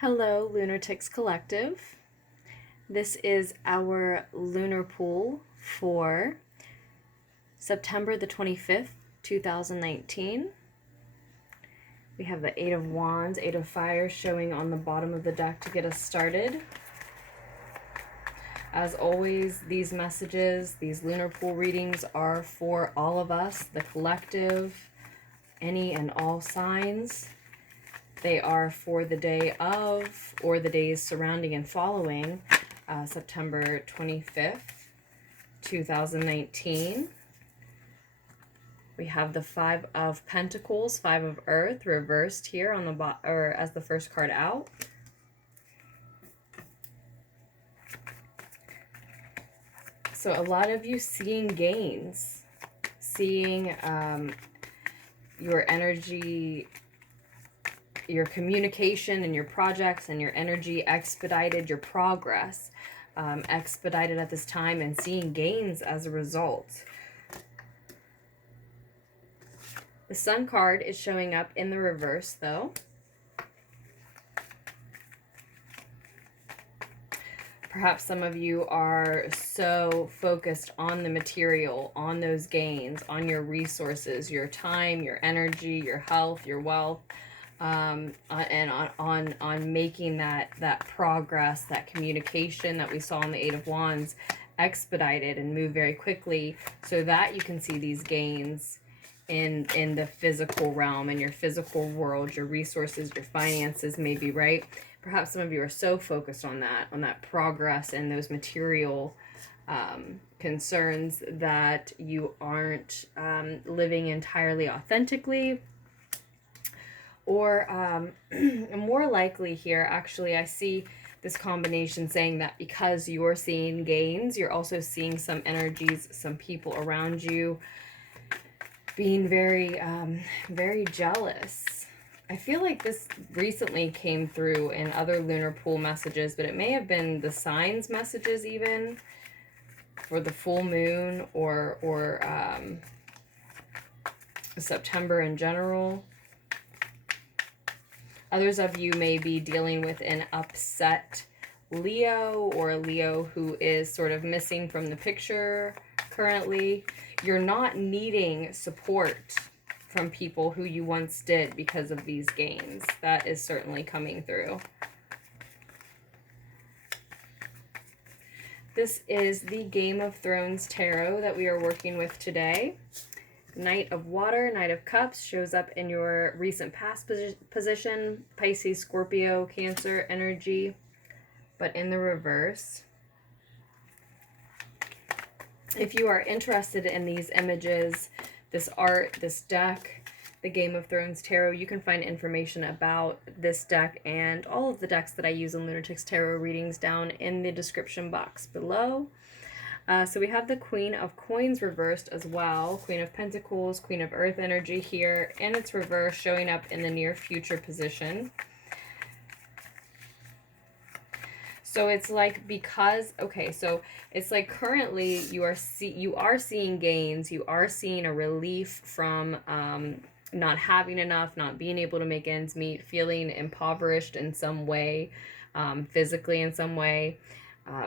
Hello, Lunartics Collective. This is our lunar pool for September the 25th, 2019. We have the Eight of Wands, Eight of Fire showing on the bottom of the deck to get us started. As always, these messages, these lunar pool readings are for all of us, the collective, any and all signs. They are for the day of or the days surrounding and following September 25th, 2019. We have the Five of Pentacles, Five of Earth reversed here on the bottom, or as the first card out. So a lot of you seeing gains, seeing your energy, your communication and your projects and your energy expedited, your progress expedited at this time, and seeing gains as a result. The Sun card is showing up in the reverse though. Perhaps some of you are so focused on the material, on those gains, on your resources, your time, your energy, your health, your wealth, and on making that progress, that communication that we saw in the Eight of Wands expedited and move very quickly, so that you can see these gains in the physical realm, in your physical world, your resources, your finances, maybe, right? Perhaps some of you are so focused on that progress and those material concerns that you aren't living entirely authentically. Or more likely here, actually, I see this combination saying that because you're seeing gains, you're also seeing some energies, some people around you being very, very jealous. I feel like this recently came through in other lunar pool messages, but it may have been the signs messages even for the full moon or September in general. Others of you may be dealing with an upset Leo, or a Leo who is sort of missing from the picture currently. You're not needing support from people who you once did because of these gains. That is certainly coming through. This is the Game of Thrones tarot that we are working with today. Knight of Water, Knight of Cups shows up in your recent past position, Pisces, Scorpio, Cancer energy, but in the reverse. If you are interested in these images, this art, this deck, the Game of Thrones tarot, you can find information about this deck and all of the decks that I use in Lunartics Tarot readings down in the description box below. So we have the Queen of Coins reversed as well. Queen of Pentacles, Queen of Earth energy here, and it's reversed, showing up in the near future position. So it's like, because, okay, so it's like currently you are seeing gains, you are seeing a relief from not having enough, not being able to make ends meet, feeling impoverished in some way, physically in some way.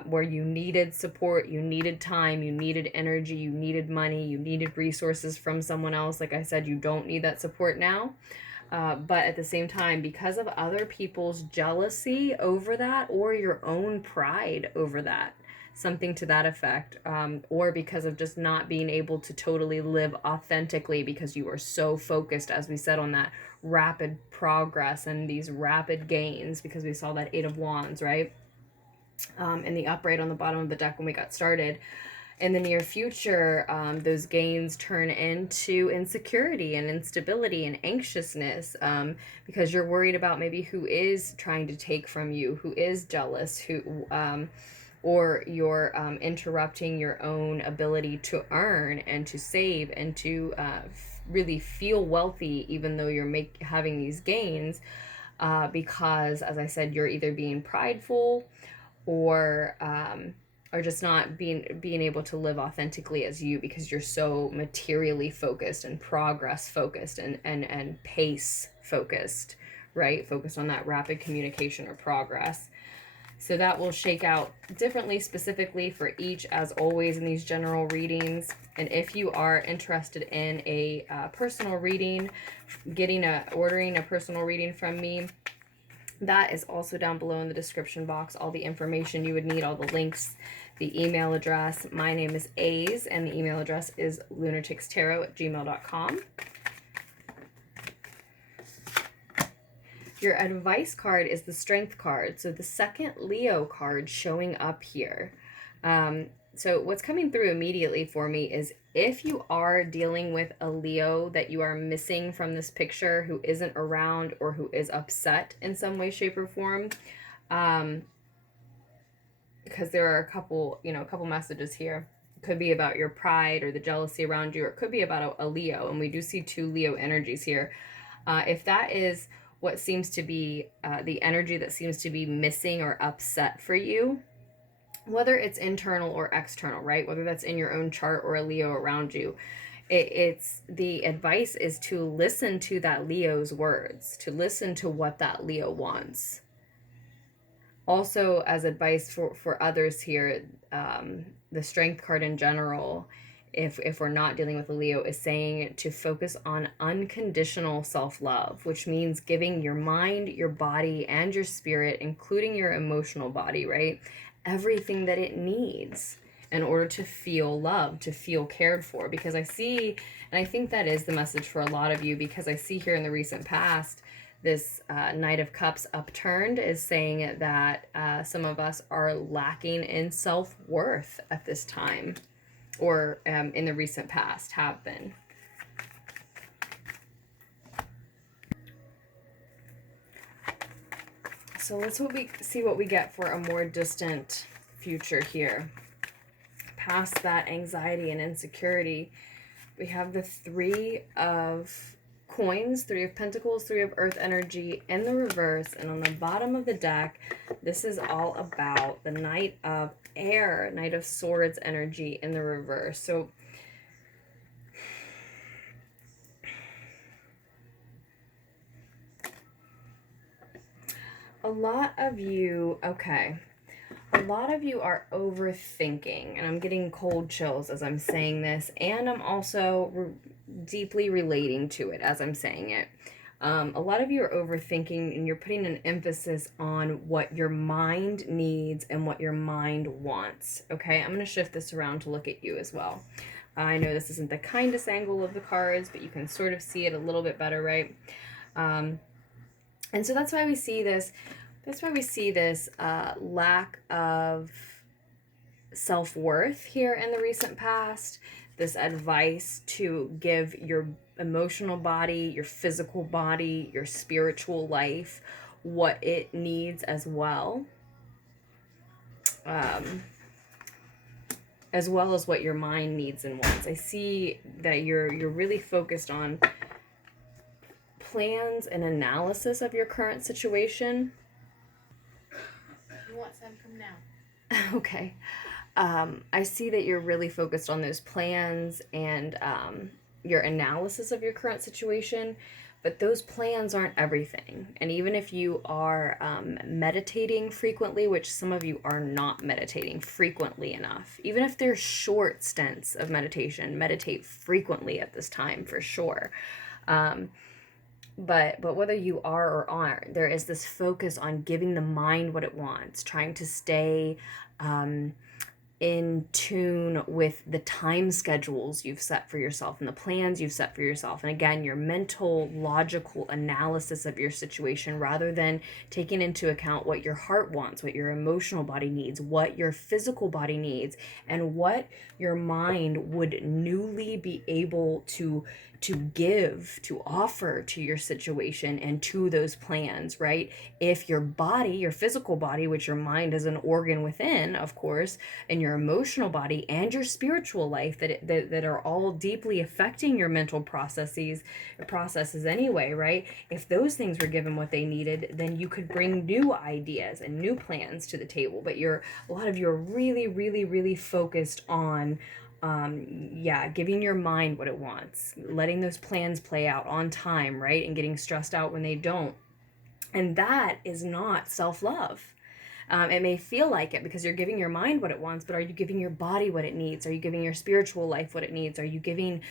Where you needed support, you needed time, you needed energy, you needed money, you needed resources from someone else. Like I said, you don't need that support now. But at the same time, because of other people's jealousy over that, or your own pride over that, something to that effect, or because of just not being able to totally live authentically because you are so focused, as we said, on that rapid progress and these rapid gains, because we saw that Eight of Wands, right? In the upright on the bottom of the deck when we got started. In the near future, those gains turn into insecurity and instability and anxiousness, because you're worried about maybe who is trying to take from you, who is jealous, who or you're interrupting your own ability to earn and to save and to really feel wealthy, even though you're having these gains, because, as I said, you're either being prideful or just not being able to live authentically as you, because you're so materially focused and progress focused and pace focused, right? Focused on that rapid communication or progress. So that will shake out differently specifically for each, as always, in these general readings. And if you are interested in a personal reading, ordering a personal reading from me, that is also down below in the description box. All the information you would need, all the links, the email address. My name is A's, and the email address is LunarticksTarot@gmail.com. Your advice card is the Strength card. So the second Leo card showing up here. So what's coming through immediately for me is if you are dealing with a Leo that you are missing from this picture, who isn't around or who is upset in some way, shape, or form, because there are a couple messages here. It could be about your pride or the jealousy around you, or it could be about a Leo, and we do see 2 Leo energies here. If that is what seems to be the energy that seems to be missing or upset for you, whether it's internal or external, right? Whether that's in your own chart or a Leo around you, it's the advice is to listen to that Leo's words, to listen to what that Leo wants. Also, as advice for others here, the Strength card in general, if we're not dealing with a Leo, is saying to focus on unconditional self-love, which means giving your mind, your body, and your spirit, including your emotional body, right, everything that it needs in order to feel loved, to feel cared for. Because I see, and I think that is the message for a lot of you, because I see here in the recent past, this Knight of Cups upturned is saying that some of us are lacking in self-worth at this time, or in the recent past have been. So let's see what we get for a more distant future here. Past that anxiety and insecurity, we have the 3 of Coins, 3 of Pentacles, 3 of Earth energy in the reverse, and on the bottom of the deck, this is all about the Knight of Air, Knight of Swords energy in the reverse. So a lot of you are overthinking, and I'm getting cold chills as I'm saying this, and I'm also deeply relating to it as I'm saying it. A lot of you are overthinking, and you're putting an emphasis on what your mind needs and what your mind wants. Okay, I'm going to shift this around to look at you as well. I know this isn't the kindest angle of the cards, but you can sort of see it a little bit better, right? And so that's why we see this. That's why we see this lack of self-worth here in the recent past. This advice to give your emotional body, your physical body, your spiritual life what it needs as well. As well as what your mind needs and wants. I see that you're really focused on plans and analysis of your current situation. You want some? Come now. Okay. I see that you're really focused on those plans and your analysis of your current situation, but those plans aren't everything. And even if you are meditating frequently, which some of you are not meditating frequently enough, even if they're short stints of meditation, meditate frequently at this time for sure. But whether you are or aren't, there is this focus on giving the mind what it wants, trying to stay in tune with the time schedules you've set for yourself and the plans you've set for yourself. And again, your mental, logical analysis of your situation, rather than taking into account what your heart wants, what your emotional body needs, what your physical body needs, and what your mind would newly be able to give, to offer to your situation and to those plans, right? If your body, your physical body, which your mind is an organ within, of course, and your emotional body and your spiritual life that are all deeply affecting your mental processes anyway, right? If those things were given what they needed, then you could bring new ideas and new plans to the table. But a lot of you are really, really, really focused on giving your mind what it wants, letting those plans play out on time, right? And getting stressed out when they don't. And that is not self-love. It may feel like it because you're giving your mind what it wants, but are you giving your body what it needs? Are you giving your spiritual life what it needs? Are you giving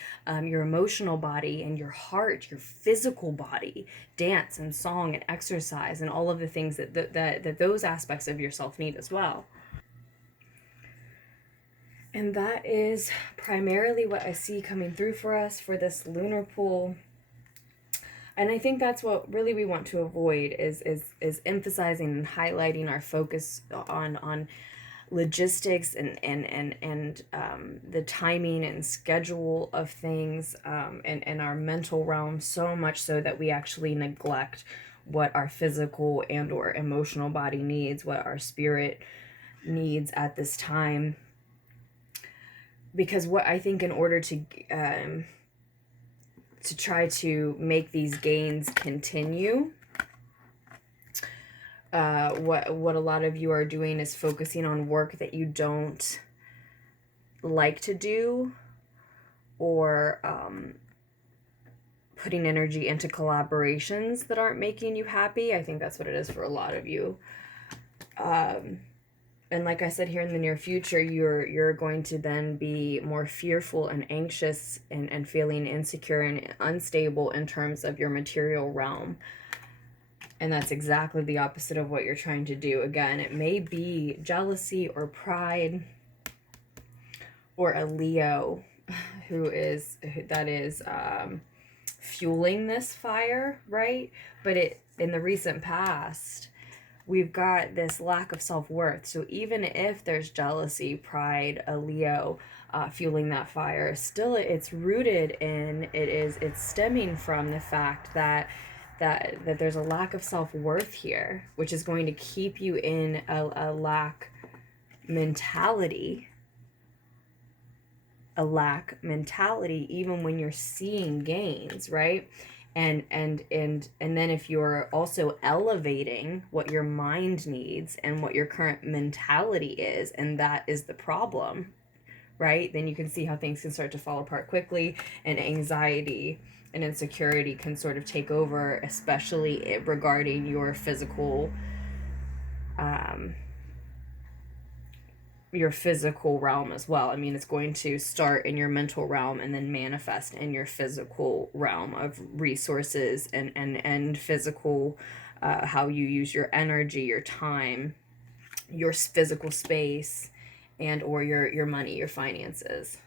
your emotional body and your heart, your physical body, dance and song and exercise and all of the things that those aspects of yourself need as well? And that is primarily what I see coming through for us for this lunar pool. And I think that's what really we want to avoid is emphasizing and highlighting our focus on logistics and the timing and schedule of things, and our mental realm, so much so that we actually neglect what our physical and or emotional body needs, what our spirit needs at this time. Because what I think, in order to try to make these gains continue, what a lot of you are doing is focusing on work that you don't like to do, or putting energy into collaborations that aren't making you happy. I think that's what it is for a lot of you. And like I said, here in the near future, you're going to then be more fearful and anxious and feeling insecure and unstable in terms of your material realm. And that's exactly the opposite of what you're trying to do. Again, it may be jealousy or pride, or a Leo that is fueling this fire, right? But in the recent past, we've got this lack of self-worth. So even if there's jealousy, pride, a Leo fueling that fire, still it's rooted in, it's stemming from the fact that there's a lack of self-worth here, which is going to keep you in a lack mentality, even when you're seeing gains, right? And then if you're also elevating what your mind needs and what your current mentality is, and that is the problem, right? Then you can see how things can start to fall apart quickly, and anxiety and insecurity can sort of take over, especially regarding your physical realm as well. I mean, it's going to start in your mental realm and then manifest in your physical realm of resources and physical, how you use your energy, your time, your physical space, and or your money, your finances.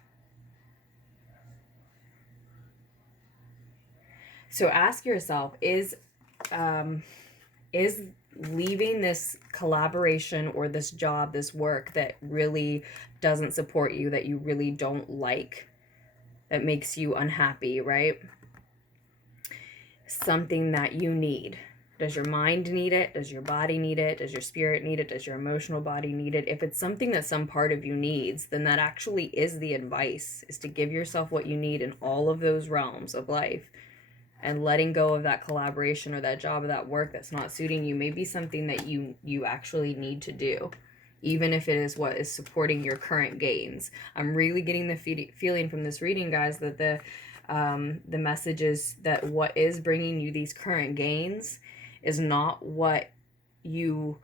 So ask yourself, is leaving this collaboration or this job, this work that really doesn't support you, that you really don't like, that makes you unhappy, right? Something that you need. Does your mind need it? Does your body need it? Does your spirit need it? Does your emotional body need it? If it's something that some part of you needs, then that actually is the advice, is to give yourself what you need in all of those realms of life. And letting go of that collaboration or that job or that work that's not suiting you may be something that you actually need to do, even if it is what is supporting your current gains. I'm really getting the feeling from this reading, guys, that the message is that what is bringing you these current gains is not what you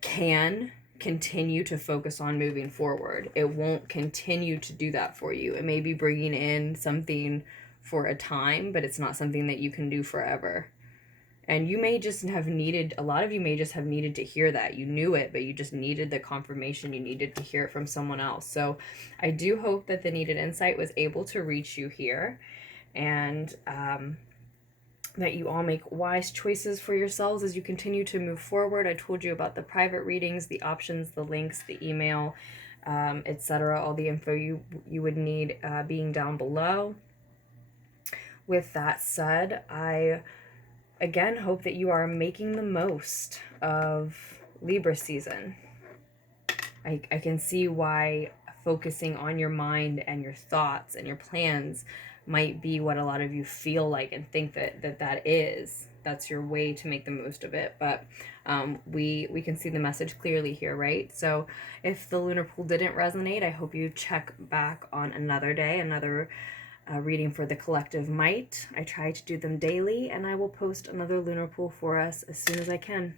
can continue to focus on moving forward. It won't continue to do that for you. It may be bringing in something for a time, but it's not something that you can do forever. And you may just have needed, a lot of you may just have needed to hear that. You knew it, but you just needed the confirmation. You needed to hear it from someone else. So I do hope that the needed insight was able to reach you here, and that you all make wise choices for yourselves as you continue to move forward. I told you about the private readings, the options, the links, the email, etc. All the info you would need being down below. With that said, I again hope that you are making the most of Libra season. I can see why focusing on your mind and your thoughts and your plans might be what a lot of you feel like and think that's your way to make the most of it. But we can see the message clearly here, right? So if the lunar pool didn't resonate, I hope you check back on another day, another reading for the collective might. I try to do them daily, and I will post another lunar pool for us as soon as I can.